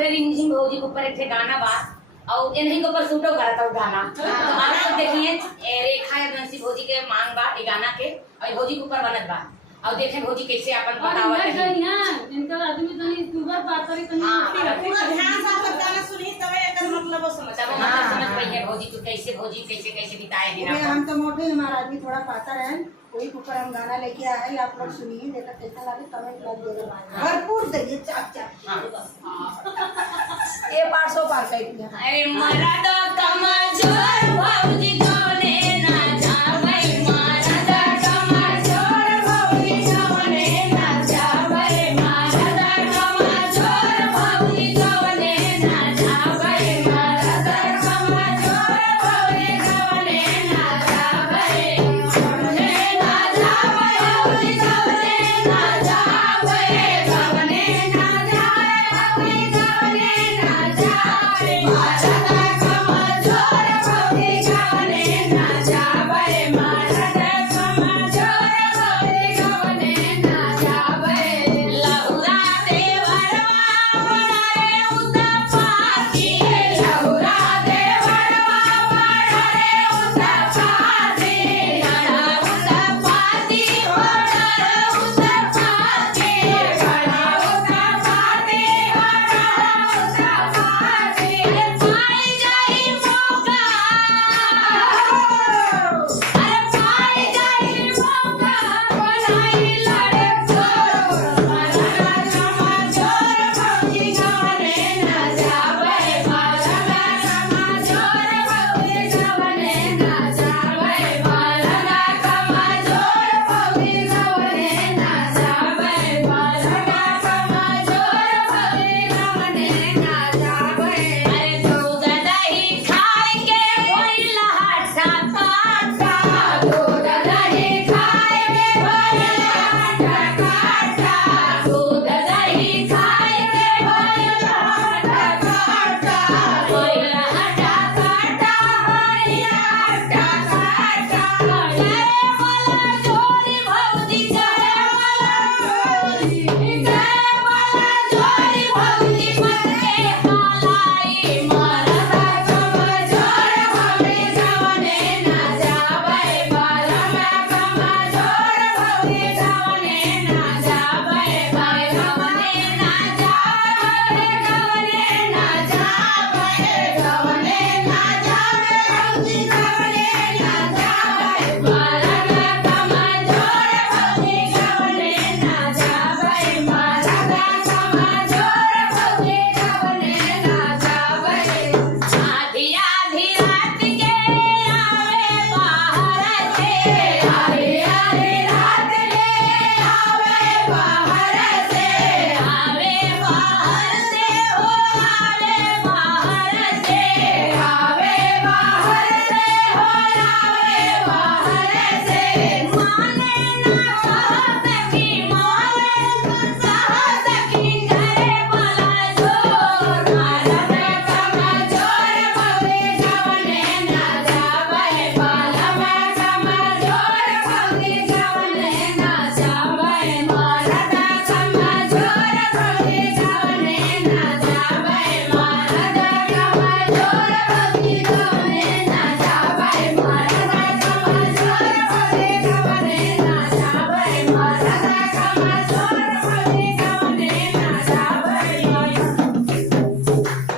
हमरे रिमझिम भौजी के ऊपर एक ठे गाना बा और इन्हीं के ऊपर शूटो करता हूँ गाना। तो आप सब देखिए रेखा यदुवंशी भौजी के मांग बा ये गाना के और भौजी के ऊपर बनत बा और देखें भौजी कैसे अपन बतावत है। इनका आदमी तनी यूट्यूबर बात करी तनी पूरा ध्यान से सब गाना सुनी तबे एकर मतलब समझ समझ पाई है भौजी तो कैसे भौजी कैसे कैसे बिताए दिन हम तो मोटे हमारा आदमी थोड़ा पाता है वही ऊपर हम गाना लेके आए हैं आप लोग सुनिए देखा कैसा लगे कमेंट कर दीजिए भरपूर दीजिए चाप चाप ये 500 पार कर दिया अरे मरा तो कमजोर भौजी